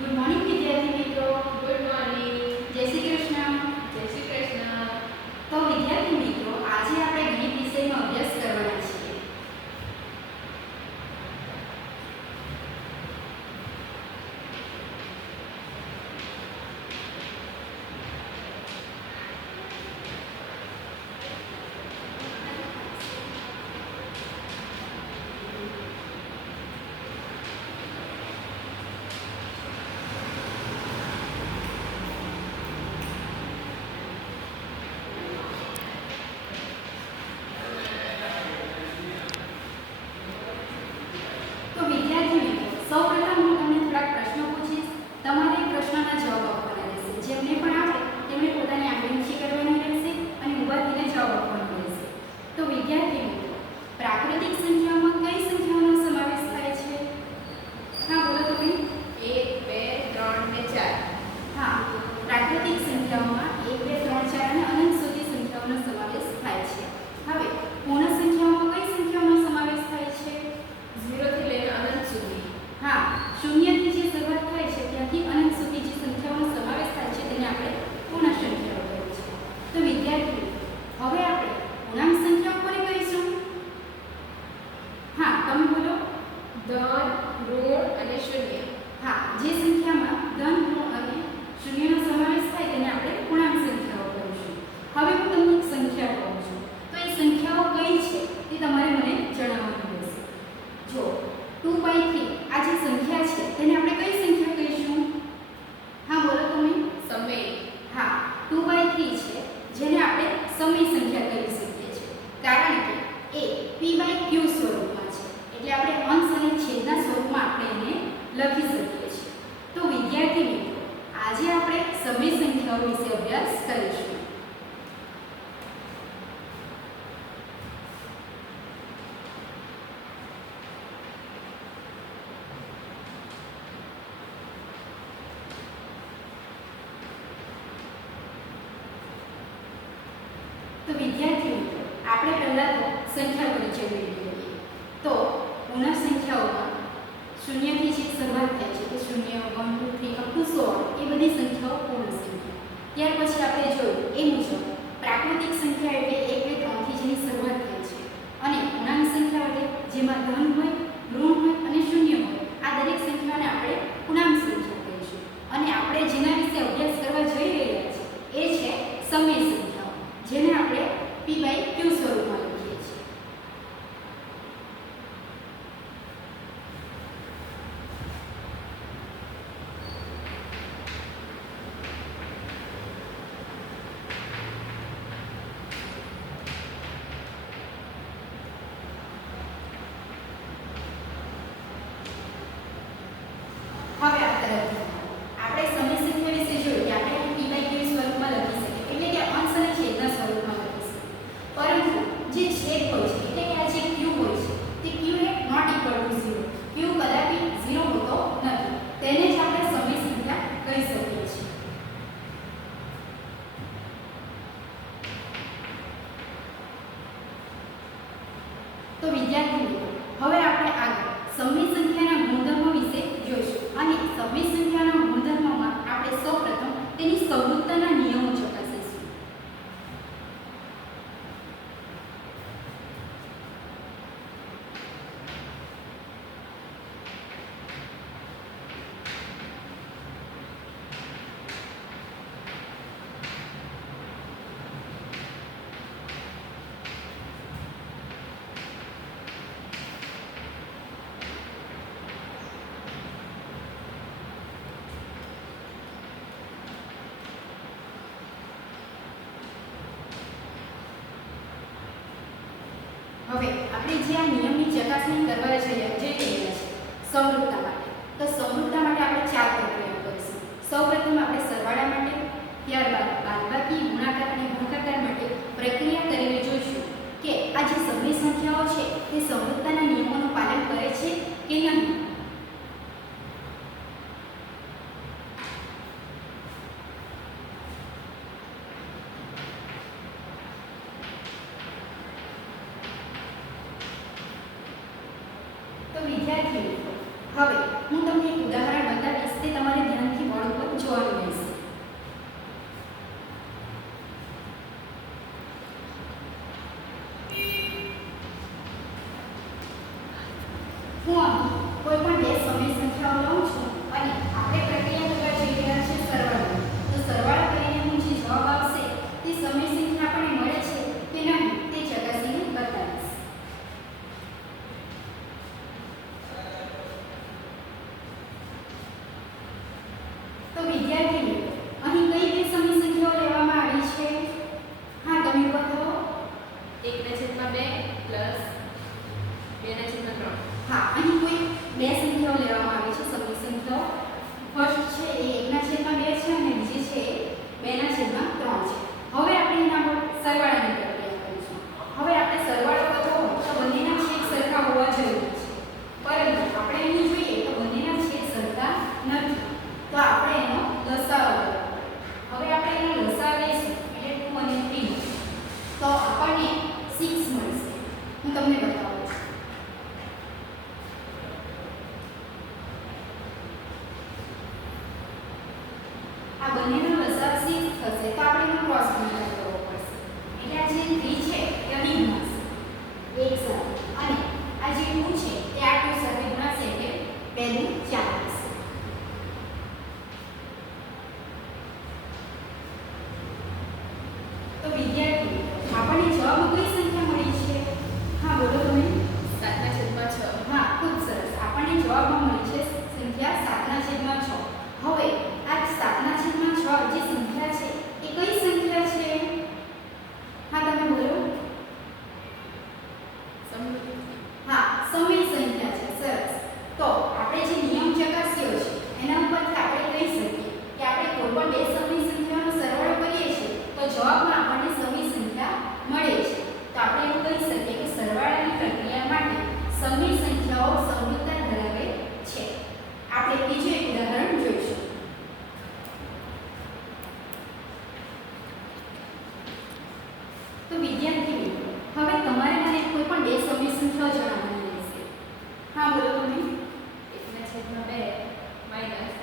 Good morning વિદ્યાર્થી મિત્રો. Good morning. જય શ્રી કૃષ્ણ. જય શ્રી કૃષ્ણ. તો વિદ્યાર્થી મિત્રો, આજે આપણે ગણિત વિષયનો અભ્યાસ કરવાના છીએ. તો વિદ્યાર્થી મિત્રો, સૌપ્રથમ હું તમને થોડાક પ્રશ્નો પૂછીશ. તમારે એ પ્રશ્નના જવાબ આપવાના રહેશે. જેમને પણ આવે તેમણે પોતાની આંગળી નીચે કરવાની રહેશે અને ઊભા થઈને જવાબ આપવાનો રહેશે. તો વિદ્યાર્થી મિત્રો, પ્રાકૃતિક સંખ્યાઓમાં કઈ સંખ્યાઓનો સમાવેશ થાય છે? હા, બોલો તમે. 1 2 3 ને 4. હા, પ્રાકૃતિક સંખ્યાઓમાં 1 2 3 4 અને અનંત સુધી સંખ્યાઓનો સમાવેશ થાય છે. હવે પૂર્ણ સંખ્યાઓમાં કઈ સંખ્યાઓનો સમાવેશ થાય છે? 0 થી લઈને અનંત સુધી. હા, શૂન્યથી જે શરૂઆત થાય છે ત્યાંથી અનંત સુધી જે સંખ્યાઓનો સમાવેશ થાય છે તેને આપણે પૂર્ણ સંખ્યાઓ કહીએ છીએ. તો વિદ્યાર્થીઓ, હવે આપણે પૂર્ણાંક સંખ્યાઓ કોને કહીશું? હા, તમે બોલો. ધન, ઋણ અને શૂન્ય. હા, જે સંખ્યામાં ધન, ઋણ અને શૂન્યનો સમાવેશ થાય તેને આપણે પૂર્ણાંક સંખ્યાઓ કહીશું. હવે હું તમને એક સંખ્યા કહું છું, તો એ સંખ્યાઓ કઈ છે તે તમારે મને જણાવવાનું રહેશે. જો 2/3 આ જે સંખ્યા છે તેને આપણે કઈ સંખ્યા કહીશું? હા, બોલો તમે. સમય. હા, 2/3 છે જેને આપણે સમય સંખ્યા કહી શકીએ છીએ, કારણ કે એ p/q સ્વરૂપમાં છે. એટલે આપણે અંશ અને છેદના સ્વરૂપમાં આપણે એને લખી શકીએ છીએ. તો વિદ્યાર્થી મિત્રો, આજે આપણે સમય સંખ્યાઓ વિશે અભ્યાસ કરીશું. તો વિદ્યાર્થી મિત્રો, આપણે પહેલા તો સંખ્યા પરિચય મેળવી લઈએ. તો પૂર્ણ સંખ્યાઓમાં શૂન્યથી જે શરૂઆત થાય છે કે 0 1 2 3 અપ ટુ 100 એ બધી સંખ્યાઓ પૂર્ણ સંખ્યા. ત્યાર પછી આપણે જોયું એ મુજબ પ્રાકૃતિક સંખ્યા એટલે 1 2 3 થી જેની શરૂઆત થાય છે, અને પૂર્ણાંક સંખ્યા એટલે જેમાં ધન હોય, ઋણ હોય અને શૂન્ય હોય, આ દરેક સંખ્યાને આપણે પૂર્ણાંક સંખ્યા કહીશું. અને આપણે જેના વિશે અભ્યાસ કરવા જઈ રહ્યા છીએ એ છે સમય સંખ્યાઓ, જેને આપણે p/q સ્વરૂપમાં લખીએ છીએ. હવે આ તરફ આપણે સમય સંખ્યા વિશે જોયું કે આપણે p/q સ્વરૂપમાં લખી શકીએ, એટલે કે અંશ અને છેદના સ્વરૂપમાં લખી શકીએ. પરંતુ જે છેદ હોય છે એટલે કે આ જે q હોય છે તે q એ નોટ ઇક્વલ ટુ 0. q કદાપી 0 હોતો નથી. તેને જ આપણે સમય સંખ્યા કહી શકીએ છીએ. તો વિદ્યાર્થી મિત્રો, હવે આપણે આગળ સમય સંખ્યાના ગુણધર્મો વિશે જોઈશું. અને સમય સંખ્યાના ગુણધર્મોમાં આપણે સૌપ્રથમ તેની સંવૃત્તના નિયમો ચકાસીશું. હવે આપણે જે આ નિયમની ચકાસણી કરવા જઈ રહ્યા છીએ સંવૃત્તતા માટે, તો સંવૃત્તતા માટે આપણે 4 પ્રક્રિયાઓ કરીશું. સૌપ્રથમ આપણે સરવાળા માટે, ત્યારબાદ બાદબાકી, ગુણાકાર અને ભાગાકાર માટે પ્રક્રિયા કરીને જોઈશું કે આ જે સમય સંખ્યાઓ છે તે સંવૃત્તતાના નિયમોનું પાલન કરે છે કે નહીં. તો વિદ્યાર્થી મિત્રો, હવે હું તમને એક ઉદાહરણ બતાવીશ તે તમારે ધ્યાન આ બંનેનો લસાઅ 6 થશે તો આપણે એનો ક્રોસ ગુણાકાર કરવો પડશે. એટલે આ જે 3 છે એ અહીં ગુણાશે એક સાથે, અને આ જે 2 છે એ આ 2 સાથે ગુણાશે એટલે 2 દુ 4 થશે. તો વિદ્યાર્થીઓ આપણને જવાબમાં કઈ સંખ્યા મળી છે? હા બોલો તમે. 7/6. હા, ખૂબ સરસ. આપણને જવાબમાં મળી છે સંખ્યા 7/6. હવે આ 7/6 જે સંખ્યા છે એ કઈ સંખ્યા છે? હા તમે બોલો. હા, સમય સંખ્યા છે. સરસ. તો આપણે જે નિયમ ચકાસ્યો છે એના ઉપરથી આપણે કહી શકીએ કે આપણે કોઈ પણ બે સમય સંખ્યાનો સરવાળો કરીએ છીએ તો જવાબમાં આપણને સમય સંખ્યા મળે છે. તો આપણે એવું કહી શકીએ કે સરવાળાની પ્રક્રિયા માટે સમય સંખ્યાઓ સમરૂપતા ધરાવે છે. આપણે બીજું એક ઉદાહરણ જોઈશું. તો વિદ્યાર્થી મિત્રો, હવે તમારે મને કોઈ પણ બે સમય સંખ્યાઓ જણાવવાની રહેશે. હા બોલો તમે. 1/2 માઈનસ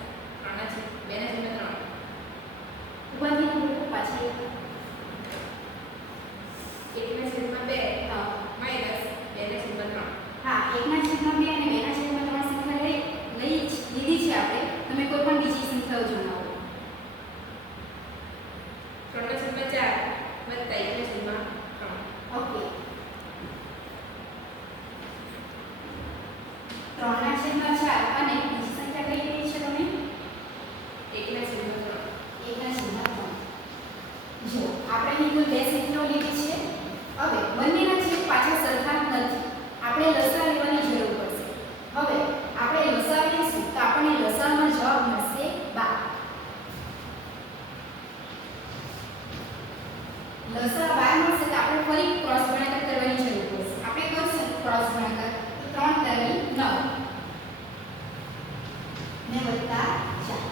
2/3. ઉપાધિ બોલો પાછળ. 1/2 હા માઈનસ 2/3. હા, 1/2 અને 2/3 સંખ્યા લીધી છે આપણે. તમે કોઈ પણ બીજી સંખ્યાઓ જણાવો. 3/4 વત્તા 1/3. ઓકે. 3/4 અને બીજી સંખ્યા કઈ લીધી છે તમે? 1/3. 1/3. જો આપણે અહીં કુલ બે સંખ્યાઓ લીધી છે. હવે બંનેના છેદ પાછા સરખા નથી. આપણે લસાઅ લેવાની જરૂર પડશે. હવે આપણે લસાઅ લઈશું તો આપણને લસાઅમાં જવાબ મળશે 12. લસાઅ 12 મળશે તો આપણે ફરી ક્રોસ ગુણાકાર કરવાની જરૂર પડશે. આપણે કરશું ક્રોસ ગુણાકાર તો 3 તારી 9 ને વત્તા 4.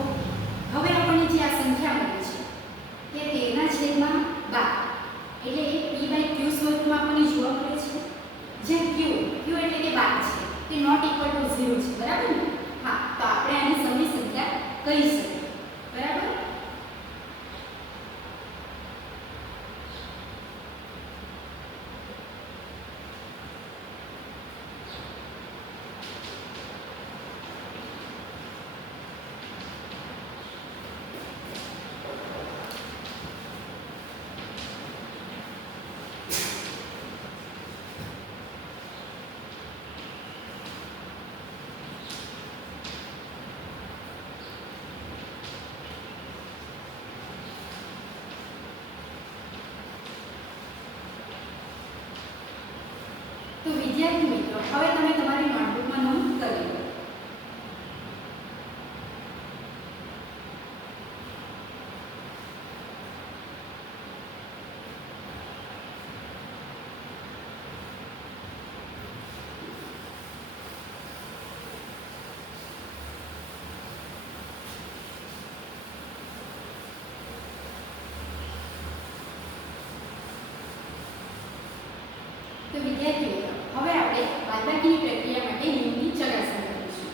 ઓકે. હવે આપણને જે આ સંખ્યા મળી છે તે 13/12 એટલે p/q સ્વરૂપમાં આપણને જોવા મળે છે. જે q એટલે કે 12 છે તે નોટ ઇક્વલ ટુ 0 છે, બરાબર ને? હા, તો આપણે આને સમય સંખ્યા કહી શકીએ, બરાબર? તો વિદ્યાર્થી મિત્રો, હવે તમે તમારી નોટબુકમાં નોંધ કરી લો. તો વિદ્યાર્થી મિત્રો, હવે આપણે બાદબાકીની પ્રક્રિયા માટે નિયમની ચકાસણી કરીશું.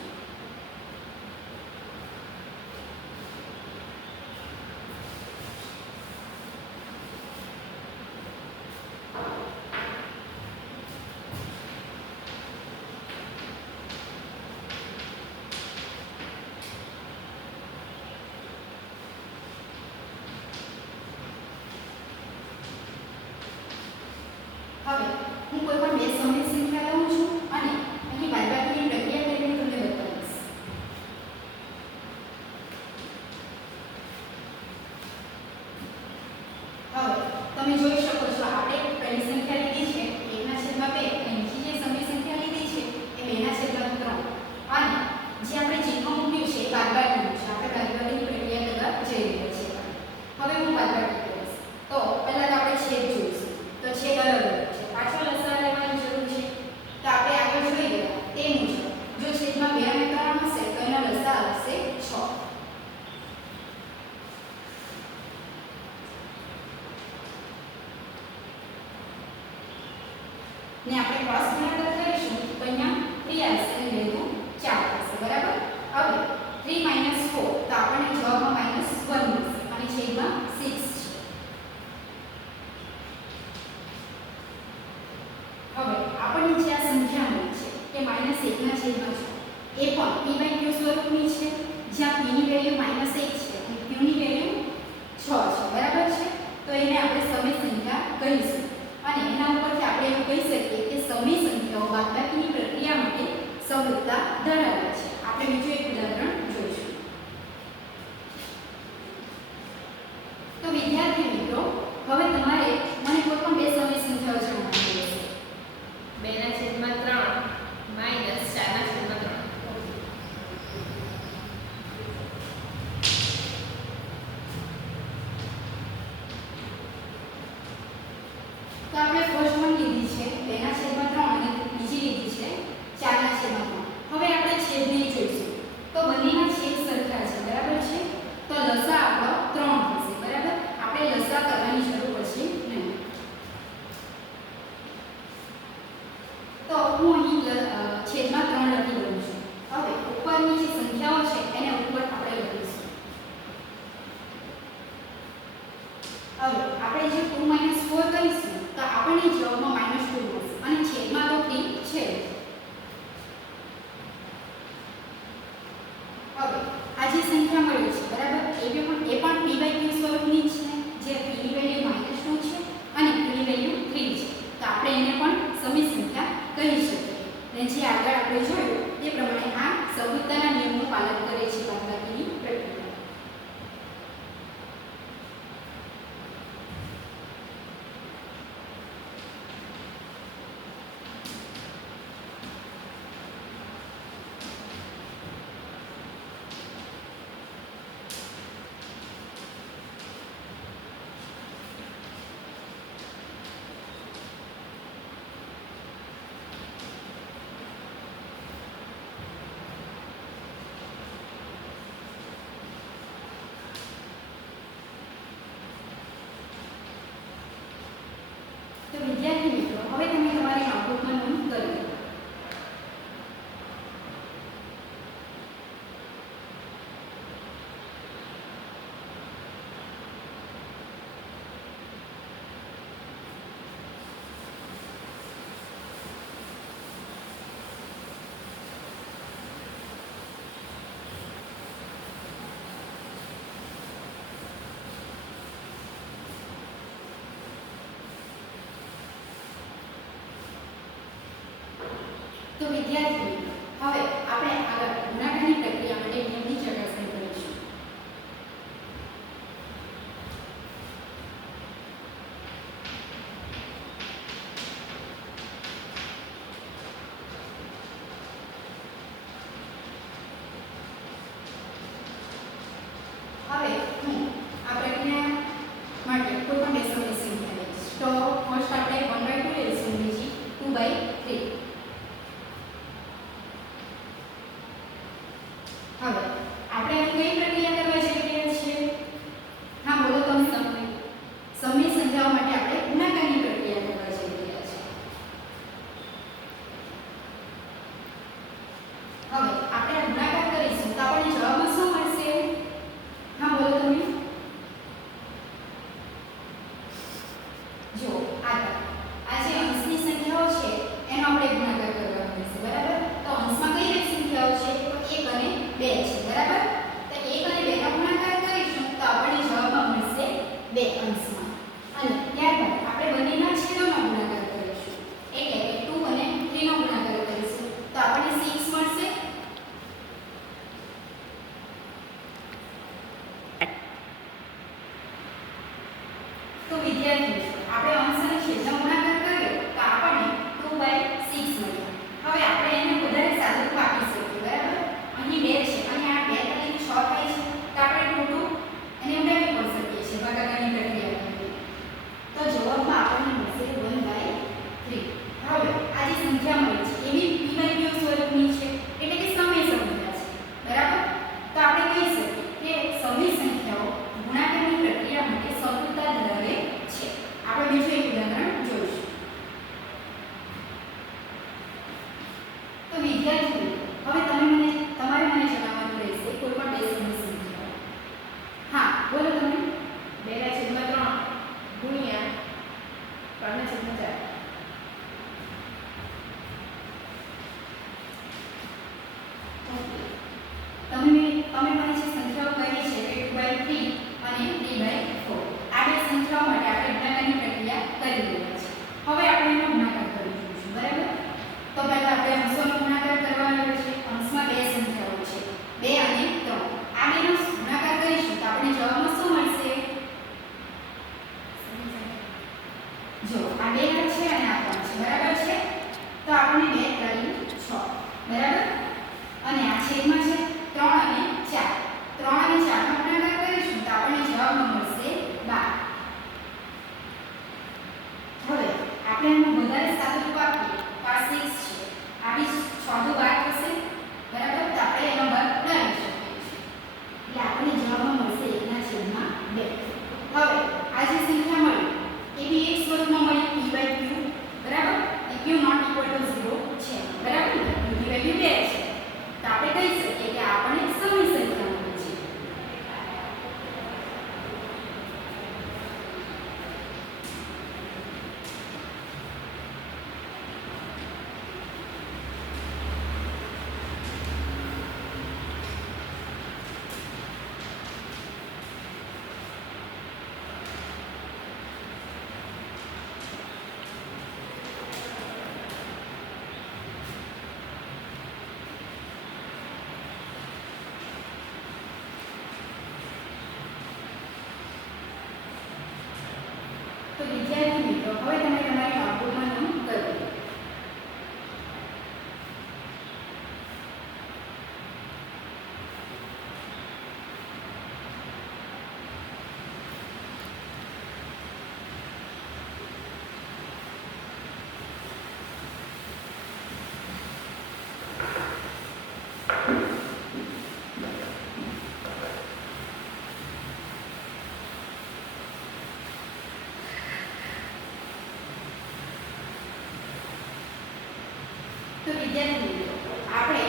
હવે હું કોઈ પણ બે સમય સંખ્યા લઉં છું અને અહીં બાદબાકીની પ્રક્રિયા કરીને તમને બતાવીશ. હવે તમે જોઈ શકો છો આપણે પહેલી સંખ્યા લીધી છે 1/2 અને બીજી જે સમય સંખ્યા લીધી છે એ 2/3 અને જે આપણે ચિહ્ન મૂક્યું છે એ બાદબાકીનું છે. આપણે બાદબાકીની પ્રક્રિયા કરવા જઈ રહ્યા છીએ. હવે હું બાદબાકી કરીશ. તો પહેલા તો આપણે છેદ જોઈશું. તો છેદ અલગ અલગ છે. પાછો લસાઅ લેવાની જરૂર છે. તો આપણે આગળ જોઈ ગયા તે મુજબ જો છેદમાં 2 અને 3 હશે તો એનો લસાઅ આવશે 6. ને આપણે ક્રોસ ગુણાકાર કરીશું તો અહીંયા 3 આવશે અને 2 × 3 - 4 તો આપણને જવાબમાં -1 મળશે અને છેદમાં 6 છે. હવે આપણને જે આ સંખ્યા મળી છે કે -1/6 એ પણ p/q સ્વરૂપની છે, જ્યાં p ની વેલ્યુ -1 છે અને q ની વેલ્યુ 6 છે. બરાબર છે? તો એને આપણે સમય સંખ્યા કહીશું અને એના ઉપરથી આપણે એવું કહી શકીએ કે સમય સંખ્યાઓ બાદબાકીની પ્રક્રિયા માટે સમરૂપતા ધરાવે છે. આપણે બીજું એક ઉદાહરણ જોઈશું. તો વિદ્યાર્થી મિત્રો, હવે તમારે મને કોઈ પણ બે સમય સંખ્યાઓ જણાવવાની રહેશે. 2/3 -4/3. તો આપણે ફર્સ્ટ વન લીધી છે 2/3 અને બીજી લીધી છે 4/3. હવે આપણે છેદને જોઈશું. તો બંનેના છેદ સરખા છે. બરાબર છે? તો લસા આપણો 3 થશે. બરાબર? આપણે લસા કરવાની જરૂર પડશે નહીં. તો હું અહીં છેદમાં 3 લખી દઉં છું. હવે ઉપરની જે સંખ્યાઓ છે એને ઉપર આપણે લખીશું. હવે આપણે જે 2 - 4 કરીશું તો આપણને જવાબમાં -2 મળશે અને છેદમાં તો 3 છે. હવે આ જે સંખ્યા મળી છે, બરાબર, એ પણ p/q સ્વરૂપની જ છે, જે p ની વેલ્યુ -2 છે અને q ની વેલ્યુ 3 છે. તો આપણે એને પણ સમય સંખ્યા કહી શકીએ. અને જે આગળ આપણે જોયું તે પ્રમાણે આ સમરૂપતાના નિયમનું પાલન કરે છે બાદબાકીની પ્રક્રિયા. તો વિદ્યાર્થી મિત્રો, હવે તમે તમારી નોટબુકમાં નોંધ કરી લો. તો વિદ્યાર્થી મિત્રો, હવે આપણે આગળ ગુણાકારની પ્રક્રિયા માટે નિયમની ચકાસણી કરીશું. હવે હું આ પ્રક્રિયા માટે કોઈ પણ બે સમય સંખ્યા લઈશ. તો ફર્સ્ટ આપણે 1/2 લઈશું, બીજી 2/3. હવે આપણે અહીં કઈ પ્રક્રિયા કરવા જઈ રહ્યા છીએ? હા, બોલો તમે. સમય સંખ્યાઓ માટે આપણે ગુણાકારની પ્રક્રિયા કરવા જઈ રહ્યા છીએ. હવે આપણે ગુણાકાર કરીશું તો આપણને જવાબમાં શું મળશે? હા, બોલો તમે. જો આ જે અંશની સંખ્યાઓ છે એનો આપણે q નોટ ઇક્વલ ટુ 0 છે બરાબર ને q ની વેલ્યુ 2 છે તો આપણે કહી શકીએ કે આપણને સમય સંખ્યા મળી છે તો વિદ્યાર્થી મિત્રો હવે તમે તમારી નોટબુકમાં નોંધ કરો તો વિદ્યાર્થી મિત્રો આપણે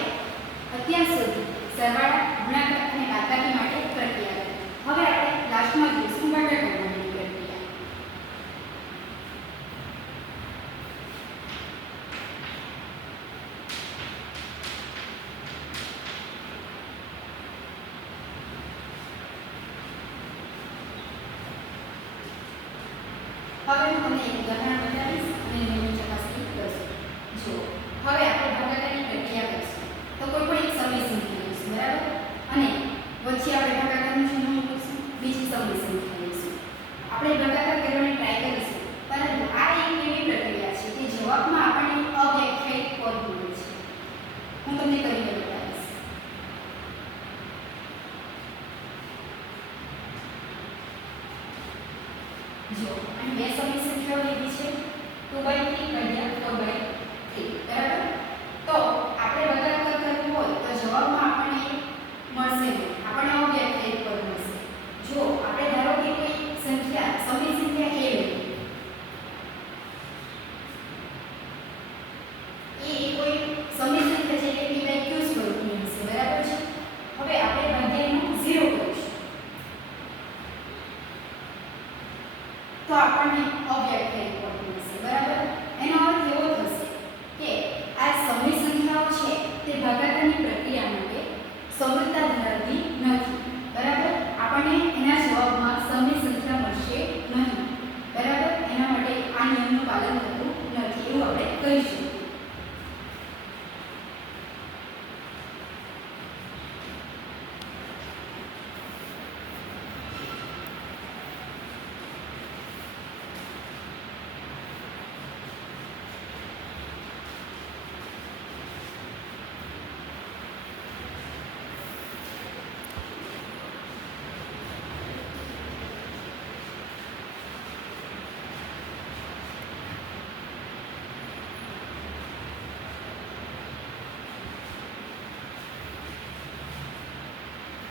અત્યાર સુધી સરવાળા ગુણાકાર અને બાદબાકી માટે પ્રક્રિયા કરી હવે આપણે લાસ્ટમાં જોઈશું ભાગાકાર માટેની પ્રક્રિયા હવે હું તમને એક ઉદાહરણ બતાવીશ અને એની ચકાસણી કરશું જો હવે આપણે ભાગાકારની પ્રક્રિયા કરીશું તો કોઈ પણ એક સમય સંખ્યા લઈશું બરાબર અને વચ્ચે આપણે ભાગાકારનું ચિહ્ન મૂકીશું બીજી સમય સંખ્યા લઈશું આપણે ભાગાકાર કરવાની ટ્રાય કરીશું પરંતુ આ એક એવી પ્રક્રિયા છે કે જવાબમાં આપણને અવ્યાખ્યાયિત પદ મળે છે હું તમને કરીને બતાવીશ જો અને બે સમય સંખ્યાઓ લીધી છે 2/3 ભાગ્યા 4/3 બરાબર તો આપણે ભાગાકાર કરવું હોય તો જવાબમાં આપણને મળશે નહીં આપણને અવ્યાખ્યાયિત પદ મળશે જો આપણે ધારો કે કોઈ સંખ્યા સમય સંખ્યા a લઈએ એ કોઈ સમય સંખ્યા છે એટલે p/q સ્વરૂપની હશે બરાબર છે હવે આપણે ભાગ્યાનો 0 કરીશું તો આપણને અવ્યાખ્યાયિત પદ મળશે બરાબર એનો અર્થ એવો થશે કે આ સમય સંખ્યાઓ છે તે ભાગાકારની પ્રક્રિયા માટે સમૃદ્ધતા ધરાવતી નથી બરાબર આપણને એના જવાબમાં સમય સંખ્યા મળશે નહીં બરાબર એના માટે આ નિયમનું પાલન થતું નથી એવું આપણે કહીશું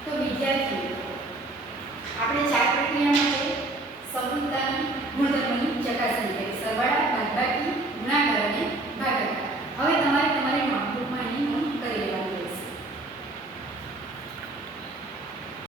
તો વિદ્યાર્થીઓ આપણે ચાર પ્રક્રિયામાં